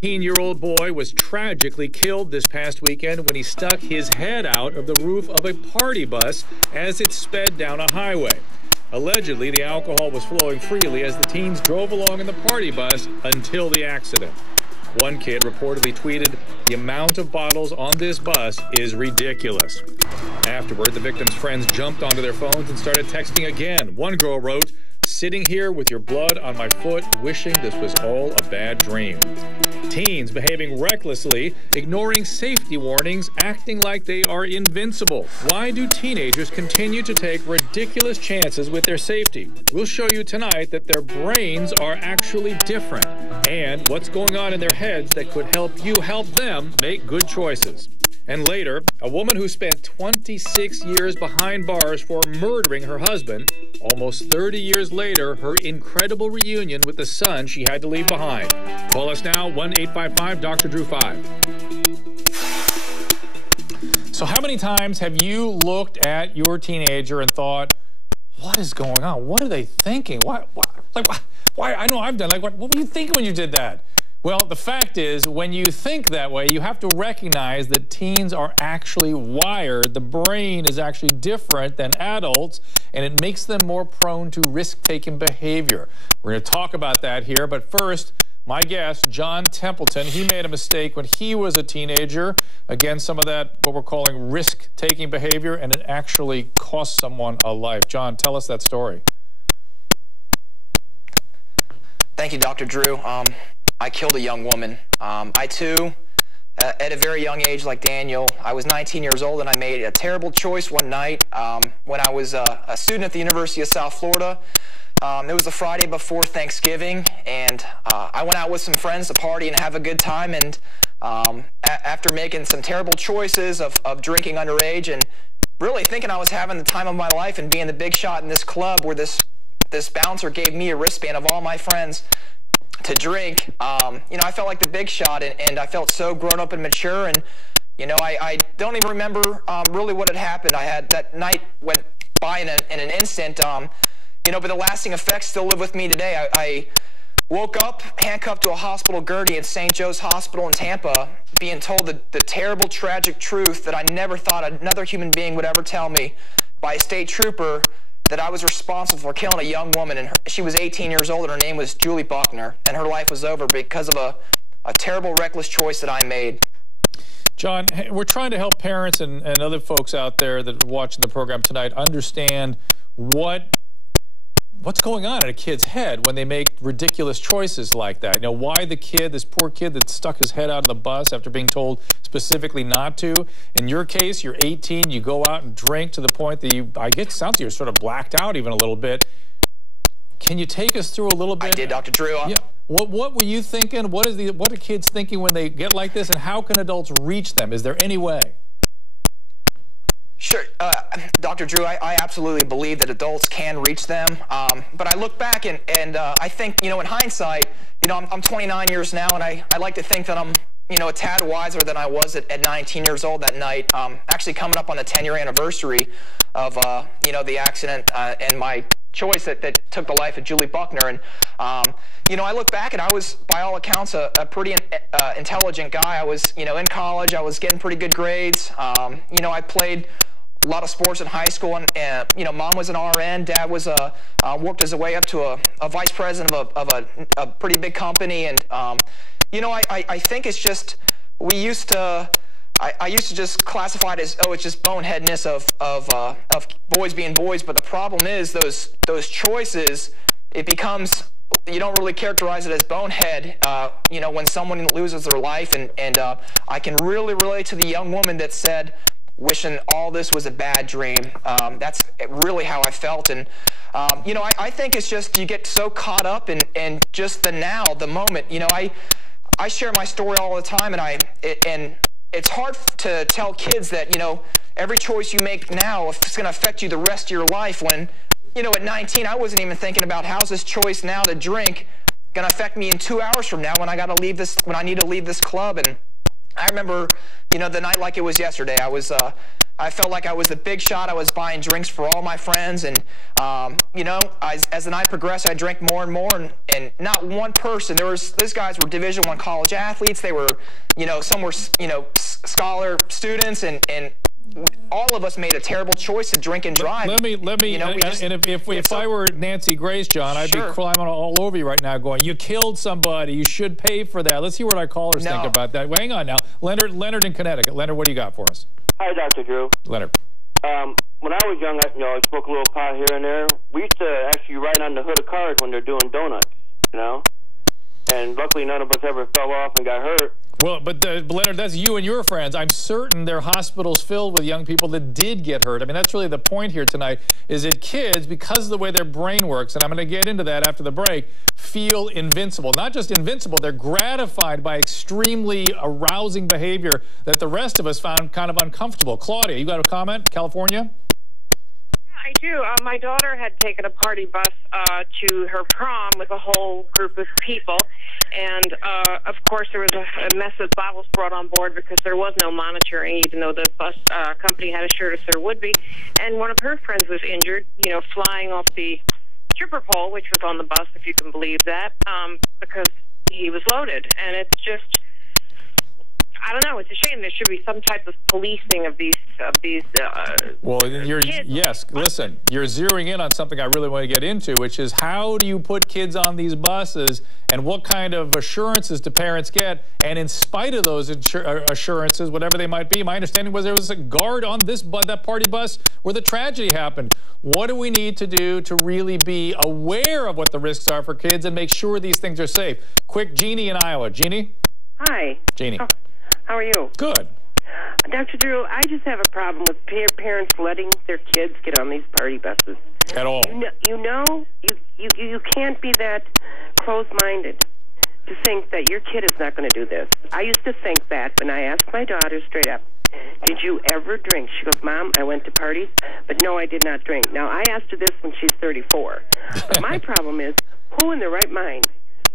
18-year-old boy was tragically killed this past weekend when he stuck his head out of the roof of a party bus as it sped down a highway. Allegedly, the alcohol was flowing freely as the teens drove along in the party bus until the accident. One kid reportedly tweeted, "The amount of bottles on this bus is ridiculous." Afterward, the victim's friends jumped onto their phones and started texting again. One girl wrote, "Sitting here with your blood on my foot, wishing this was all a bad dream." Teens behaving recklessly, ignoring safety warnings, acting like they are invincible. Why do teenagers continue to take ridiculous chances with their safety? We'll show you tonight that their brains are actually different and what's going on in their heads that could help you help them make good choices. And later, a woman who spent 26 years behind bars for murdering her husband, almost 30 years later, her incredible reunion with the son she had to leave behind. Call us now, 1-855-DR-Drew5. So how many times have you looked at your teenager and thought, what is going on? What are they thinking? Why? I know I've done. What were you thinking when you did that? Well, the fact is, when you think that way, you have to recognize that teens are actually wired. The brain is actually different than adults, and it makes them more prone to risk-taking behavior. We're going to talk about that here, but first, my guest, John Templeton, he made a mistake when he was a teenager. Again, some of that, what we're calling risk-taking behavior, and it actually cost someone a life. John, tell us that story. Thank you, Dr. Drew. I killed a young woman. I too, at a very young age like Daniel, I was 19 years old and I made a terrible choice one night when I was a student at the University of South Florida. It was the Friday before Thanksgiving, and I went out with some friends to party and have a good time, and after making some terrible choices of drinking underage and really thinking I was having the time of my life and being the big shot in this club where this bouncer gave me a wristband of all my friends to drink, I felt like the big shot, and I felt so grown up and mature, and, I don't even remember really what had happened. That night went by in an instant, but the lasting effects still live with me today. I woke up handcuffed to a hospital gurney at St. Joe's Hospital in Tampa, being told the terrible, tragic truth that I never thought another human being would ever tell me by a state trooper, that I was responsible for killing a young woman, and she was 18 years old, and her name was Julie Buckner, and her life was over because of a terrible, reckless choice that I made. John, we're trying to help parents and other folks out there that are watching the program tonight understand what's going on in a kid's head when they make ridiculous choices like that. Why the kid, this poor kid that stuck his head out of the bus after being told specifically not to. In your case, you're 18, you go out and drink to the point that I get sounds like you're sort of blacked out even a little bit. Can you take us through a little bit? I did, Dr. Drew. Yeah. What were you thinking? What are kids thinking when they get like this, and how can adults reach them? Is there any way? Sure, Dr. Drew, I absolutely believe that adults can reach them, but I look back and I think, in hindsight, I'm 29 years now, and I like to think that I'm, a tad wiser than I was at 19 years old that night, actually coming up on the 10-year anniversary of, the accident and my choice that took the life of Julie Buckner, and, I look back and I was, by all accounts, a pretty intelligent guy. I was, in college, I was getting pretty good grades, I played a lot of sports in high school, and Mom was an RN, Dad was worked his way up to a vice president of a pretty big company, and I think it's just I used to just classify it as, it's just boneheadness of boys being boys, but the problem is those choices, it becomes, you don't really characterize it as bonehead, when someone loses their life, and I can really relate to the young woman that said, wishing all this was a bad dream. That's really how I felt, and I think it's just you get so caught up in just the now, the moment. I share my story all the time, and it's hard to tell kids that every choice you make now, if it's going to affect you the rest of your life. When at 19, I wasn't even thinking about how's this choice now to drink going to affect me in 2 hours from now when I need to leave this club. And I remember, the night like it was yesterday. I was I felt like I was the big shot. I was buying drinks for all my friends, and you know, as the night progressed, I drank more and more, and not one person. These guys were Division I college athletes. They were, you know, some were, you know, scholar students, and all of us made a terrible choice to drink and drive. Let me, you know, if I were Nancy Grace, John, I'd be climbing all over you right now going, you killed somebody, you should pay for that. Let's see what our callers think about that. Well, hang on now. Leonard in Connecticut. Leonard, what do you got for us? Hi, Dr. Drew. Leonard. When I was young, I smoked a little pot here and there. We used to actually write on the hood of cars when they're doing donuts, you know? And luckily none of us ever fell off and got hurt. Well, but Leonard, that's you and your friends. I'm certain there are hospitals filled with young people that did get hurt. I mean, that's really the point here tonight, is that kids, because of the way their brain works, and I'm going to get into that after the break, feel invincible. Not just invincible, they're gratified by extremely arousing behavior that the rest of us found kind of uncomfortable. Claudia, you got a comment? California? I do. My daughter had taken a party bus to her prom with a whole group of people. And, of course, there was a mess of bottles brought on board because there was no monitoring, even though the bus company had assured us there would be. And one of her friends was injured, you know, flying off the stripper pole, which was on the bus, if you can believe that, because he was loaded. And it's just, I don't know. It's a shame. There should be some type of policing of these well, kids. Yes, listen, you're zeroing in on something I really want to get into, which is how do you put kids on these buses and what kind of assurances do parents get? And in spite of those assurances, whatever they might be, my understanding was there was a guard on that party bus where the tragedy happened. What do we need to do to really be aware of what the risks are for kids and make sure these things are safe? Quick, Jeannie in Iowa. Jeannie? Hi. Jeannie. How are you? Good. Dr. Drew, I just have a problem with parents letting their kids get on these party buses. At all. You can't be that close-minded to think that your kid is not going to do this. I used to think that when I asked my daughter straight up, did you ever drink? She goes, Mom, I went to parties, but no, I did not drink. Now, I asked her this when she's 34. But my problem is, who in their right mind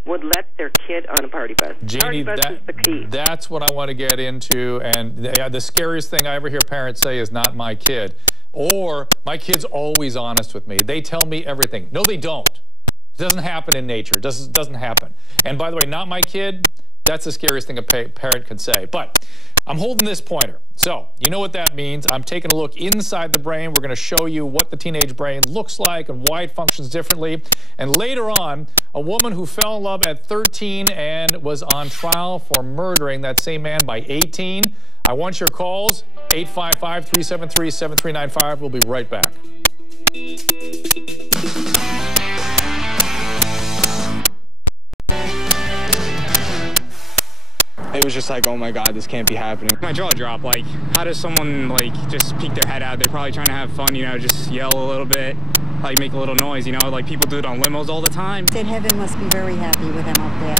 would let their kid on a party bus? Jeannie, party bus is the key. That's what I want to get into, and the scariest thing I ever hear parents say is not my kid. Or, my kid's always honest with me. They tell me everything. No, they don't. It doesn't happen in nature. It doesn't happen. And by the way, not my kid, that's the scariest thing a parent can say. But I'm holding this pointer. So, you know what that means. I'm taking a look inside the brain. We're going to show you what the teenage brain looks like and why it functions differently. And later on, a woman who fell in love at 13 and was on trial for murdering that same man by 18. I want your calls, 855-373-7395. We'll be right back. It was just like, oh my God, this can't be happening. My jaw dropped. Like, how does someone, like, just peek their head out? They're probably trying to have fun, you know, just yell a little bit, like, make a little noise, you know? Like, people do it on limos all the time. Then heaven must be very happy with them up there.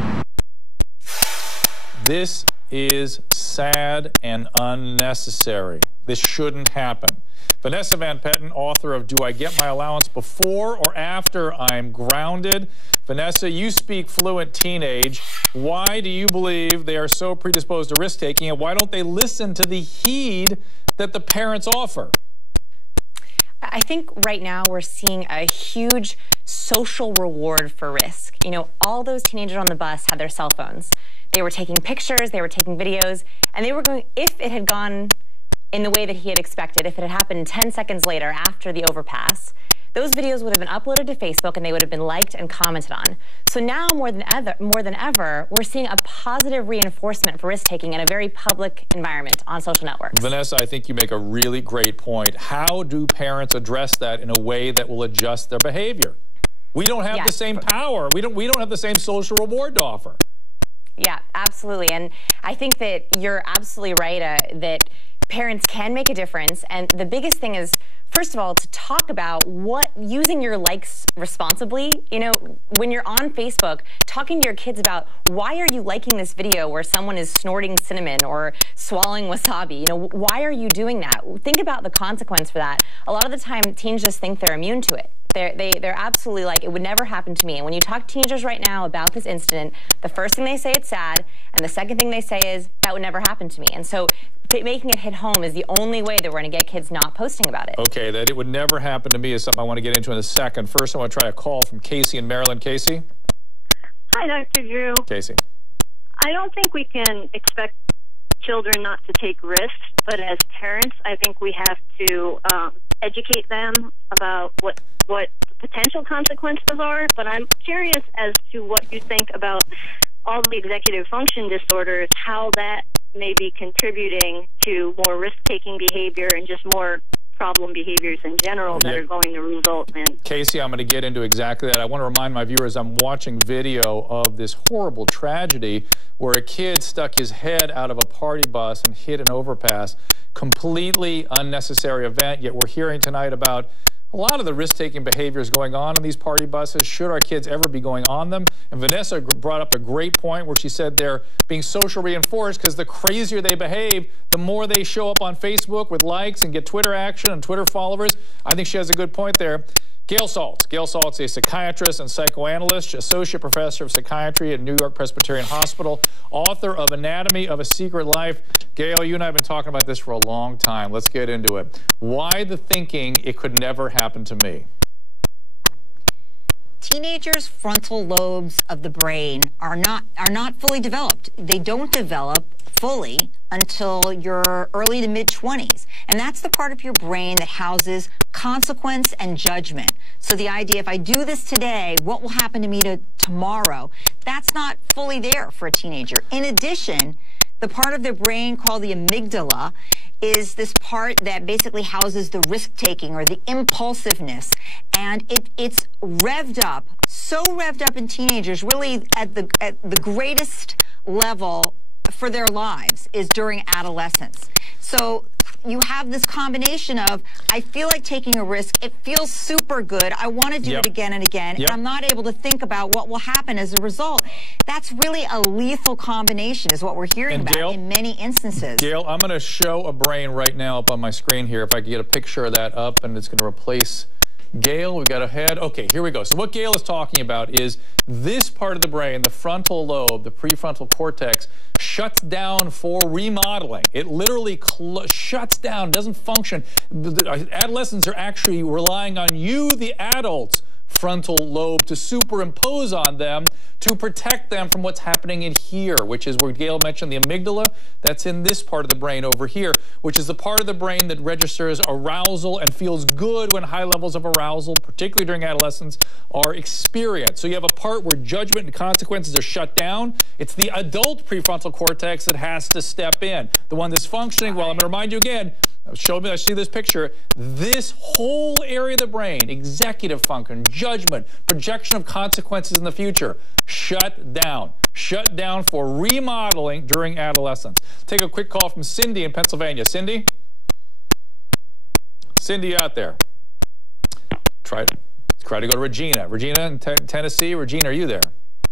This is sad and unnecessary. This shouldn't happen. Vanessa Van Petten, author of Do I Get My Allowance Before or After I'm Grounded? Vanessa, you speak fluent teenage. Why do you believe they are so predisposed to risk-taking, and why don't they listen to the heed that the parents offer? I think right now we're seeing a huge social reward for risk. You know, all those teenagers on the bus had their cell phones. They were taking pictures, they were taking videos, and they were going, if it had gone in the way that he had expected, if it had happened 10 seconds later after the overpass, those videos would have been uploaded to Facebook and they would have been liked and commented on. So now more than ever, we're seeing a positive reinforcement for risk-taking in a very public environment on social networks. Vanessa, I think you make a really great point. How do parents address that in a way that will adjust their behavior? We don't have the same power. We don't have the same social reward to offer. Yeah, absolutely. And I think that you're absolutely right that parents can make a difference. And the biggest thing is, first of all, to talk about using your likes responsibly. You know, when you're on Facebook, talking to your kids about why are you liking this video where someone is snorting cinnamon or swallowing wasabi? You know, why are you doing that? Think about the consequence for that. A lot of the time, teens just think they're immune to it. They're absolutely like, it would never happen to me. And when you talk to teenagers right now about this incident, the first thing they say, it's sad, and the second thing they say is, that would never happen to me. And so making it hit home is the only way that we're going to get kids not posting about it. Okay, that it would never happen to me is something I want to get into in a second. First, I want to try a call from Casey in Maryland. Casey? Hi, Dr. Drew. Casey. I don't think we can expect children not to take risks, but as parents, I think we have to educate them about what the potential consequences are. But I'm curious as to what you think about all the executive function disorders, how that may be contributing to more risk-taking behavior and just more problem behaviors in general that are going to result in. Casey, I'm going to get into exactly that. I want to remind my viewers I'm watching video of this horrible tragedy where a kid stuck his head out of a party bus and hit an overpass. Completely unnecessary event, yet we're hearing tonight about a lot of the risk-taking behaviors going on in these party buses. Should our kids ever be going on them? And Vanessa brought up a great point where she said they're being social reinforced because the crazier they behave, the more they show up on Facebook with likes and get Twitter action and Twitter followers. I think she has a good point there. Gail Saltz. Gail Saltz is a psychiatrist and psychoanalyst, associate professor of psychiatry at New York Presbyterian Hospital, author of Anatomy of a Secret Life. Gail, you and I have been talking about this for a long time. Let's get into it. Why the thinking it could never happen to me? Teenagers' frontal lobes of the brain are not fully developed. They don't develop fully until your early to mid-20s. And that's the part of your brain that houses consequence and judgment. So the idea, if I do this today, what will happen to me tomorrow? That's not fully there for a teenager. In addition, the part of their brain called the amygdala is this part that basically houses the risk-taking or the impulsiveness. And it's revved up, so revved up in teenagers, really at the greatest level for their lives is during adolescence. So you have this combination of, I feel like taking a risk, it feels super good, I want to do it again and again, and I'm not able to think about what will happen as a result. That's really a lethal combination is what we're hearing about in many instances. Gail, I'm going to show a brain right now up on my screen here, if I can get a picture of that up, and it's going to replace Gail. We've got a head. Okay, here we go. So what Gail is talking about is this part of the brain, the frontal lobe, the prefrontal cortex, shuts down for remodeling. It literally shuts down, doesn't function. Adolescents are actually relying on you, the adults, frontal lobe to superimpose on them to protect them from what's happening in here, which is where Gail mentioned the amygdala. That's in this part of the brain over here, which is the part of the brain that registers arousal and feels good when high levels of arousal, particularly during adolescence, are experienced. So you have a part where judgment and consequences are shut down. It's the adult prefrontal cortex that has to step in. The one that's functioning, well, I'm going to remind you again, I see this picture, this whole area of the brain, executive function, judgment, projection of consequences in the future, shut down. Shut down for remodeling during adolescence. Take a quick call from Cindy in Pennsylvania. Cindy? Cindy out there. Try to go to Regina. Regina in Tennessee. Regina, are you there?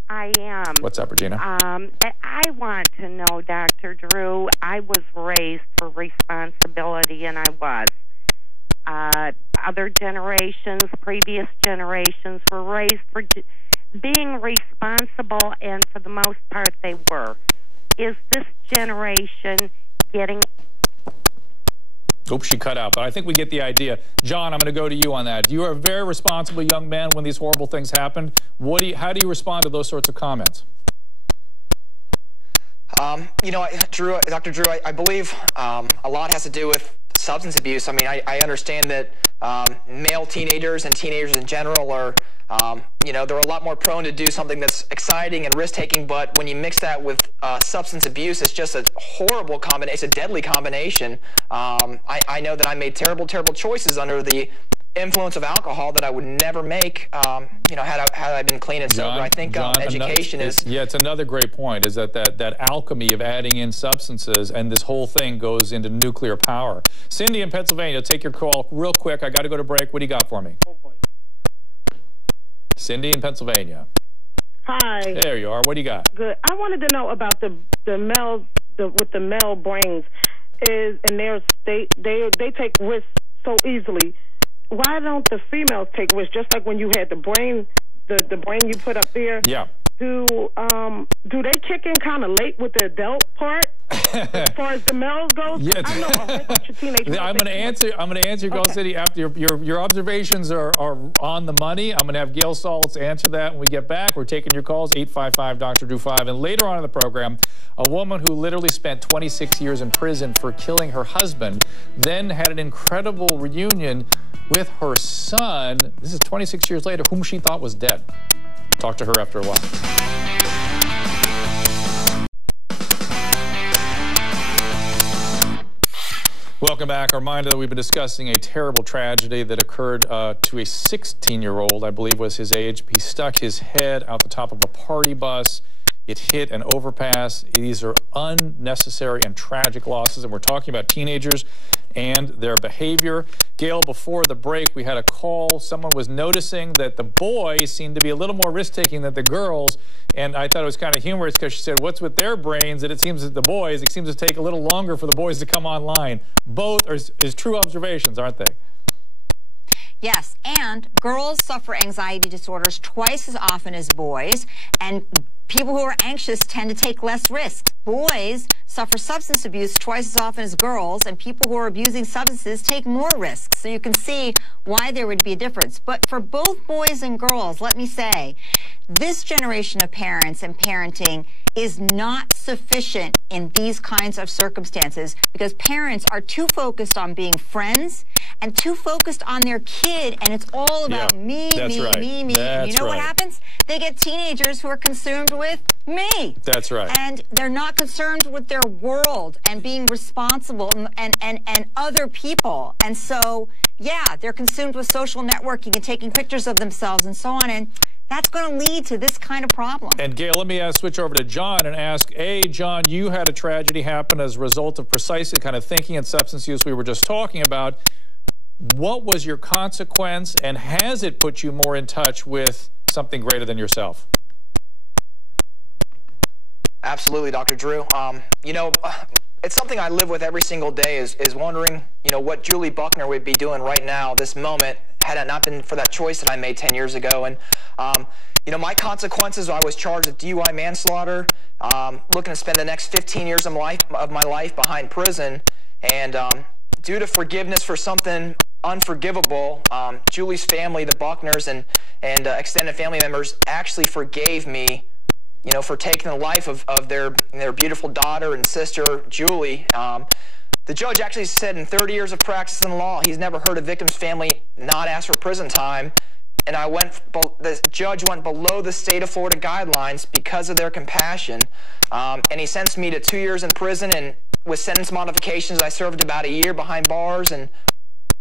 I am. What's up, Regina? I want to know, Dr. Drew, I was raised for responsibility, and I was. Other generations, previous generations, were raised for being responsible, and for the most part, they were. Is this generation getting... Oops, she cut out, but I think we get the idea. John, I'm going to go to you on that. You are a very responsible young man when these horrible things happened. How do you respond to those sorts of comments? You know, Dr. Drew, I believe a lot has to do with substance abuse. I mean, I understand that male teenagers and teenagers in general are, you know, they're a lot more prone to do something that's exciting and risk-taking, but when you mix that with substance abuse, it's just a horrible combination. It's a deadly combination. I know that I made terrible, terrible choices under the influence of alcohol that I would never make, you know, had I been clean and sober. I think education is... Yeah, it's another great point, is that alchemy of adding in substances, and this whole thing goes into nuclear power. Cindy in Pennsylvania, take your call real quick. I got to go to break. What do you got for me? Cindy in Pennsylvania. Hi. There you are. What do you got? Good. I wanted to know about the male brains, they take risks so easily. why don't the females take risks? Just like when you had the brain, the brain you put up there. Yeah. Do they kick in kind of late with the adult part as far as the males goes? Yeah. I know a whole bunch of teenage males. I'm going to answer Girl City after your observations are on the money. I'm going to have Gail Saltz answer that when we get back. We're taking your calls, 855-Dr. Drew 5. And later on in the program, a woman who literally spent 26 years in prison for killing her husband, then had an incredible reunion with her son. This is 26 years later, whom she thought was dead. Talk to her after a while. Welcome back. A reminder that we've been discussing a terrible tragedy that occurred to a 16-year-old, I believe was his age. He stuck his head out the top of a party bus. It hit an overpass. These are unnecessary and tragic losses, and we're talking about teenagers and their behavior. Gail, before the break, we had a call. Someone was noticing that the boys seemed to be a little more risk-taking than the girls, and I thought it was kind of humorous because she said, what's with their brains? That it seems that the boys, it seems to take a little longer for the boys to come online. Both is true observations, aren't they? Yes, and girls suffer anxiety disorders twice as often as boys, and people who are anxious tend to take less risks. Boys suffer substance abuse twice as often as girls, and people who are abusing substances take more risks. So you can see why there would be a difference. But for both boys and girls, let me say, this generation of parents and parenting is not sufficient in these kinds of circumstances because parents are too focused on being friends and too focused on their kid, and it's all about me. And you know what happens? They get teenagers who are consumed with me. That's right. And they're not concerned with their world and being responsible and other people. And so, yeah, they're consumed with social networking and taking pictures of themselves and so on. And that's going to lead to this kind of problem. And Gail, let me switch over to John and ask, John, you had a tragedy happen as a result of precisely the kind of thinking and substance use we were just talking about. What was your consequence, and has it put you more in touch with something greater than yourself? Absolutely, Dr. Drew. You know, it's something I live with every single day is wondering, you know, what Julie Buckner would be doing right now, this moment, had it not been for that choice that I made 10 years ago. And, you know, my consequences, I was charged with DUI manslaughter, looking to spend the next 15 years of my life behind prison. And due to forgiveness for something unforgivable, Julie's family, the Buckners, and extended family members actually forgave me, you know, for taking the life of their beautiful daughter and sister, Julie. The judge actually said in 30 years of practice in law, he's never heard a victim's family not ask for prison time. And the judge went below the state of Florida guidelines because of their compassion. And he sentenced me to 2 years in prison, and with sentence modifications, I served about a year behind bars, and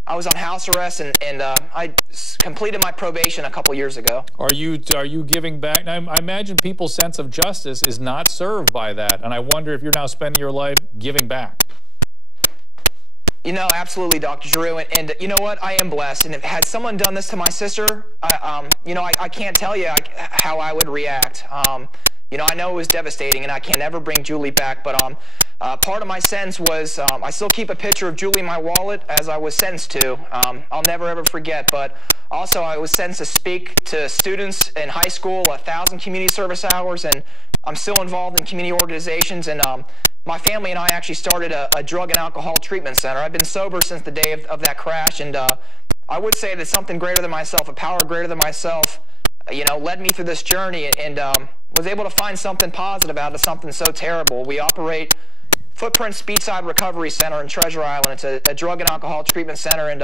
I was on house arrest, and I completed my probation a couple years ago. Are you giving back? Now, I imagine people's sense of justice is not served by that, and I wonder if you're now spending your life giving back. You know, absolutely, Dr. Drew, and you know what? I am blessed, and if had someone done this to my sister, you know, I can't tell you how I would react. You know, I know it was devastating, and I can never bring Julie back, but part of my sentence was I still keep a picture of Julie in my wallet as I was sentenced to. I'll never, ever forget, but also I was sentenced to speak to students in high school, 1,000 community service hours, and I'm still involved in community organizations, and my family and I actually started a drug and alcohol treatment center. I've been sober since the day of that crash, and I would say that something greater than myself, a power greater than myself, you know, led me through this journey, and was able to find something positive out of something so terrible. We operate Footprints Beachside Recovery Center in Treasure Island. It's a drug and alcohol treatment center, and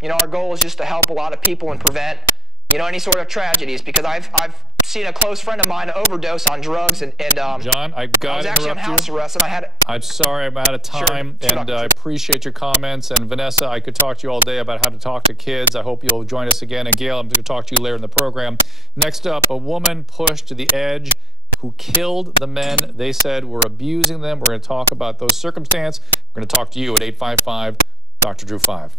you know, our goal is just to help a lot of people and prevent, you know, any sort of tragedies, because I've seen a close friend of mine overdose on drugs, and John, I was actually on house arrest, and I had. I'm sorry, I'm out of time, and I appreciate your comments. And Vanessa, I could talk to you all day about how to talk to kids. I hope you'll join us again. And Gail, I'm going to talk to you later in the program. Next up, a woman pushed to the edge who killed the men they said were abusing them. We're going to talk about those circumstances. We're going to talk to you at 855-Dr. Drew 5.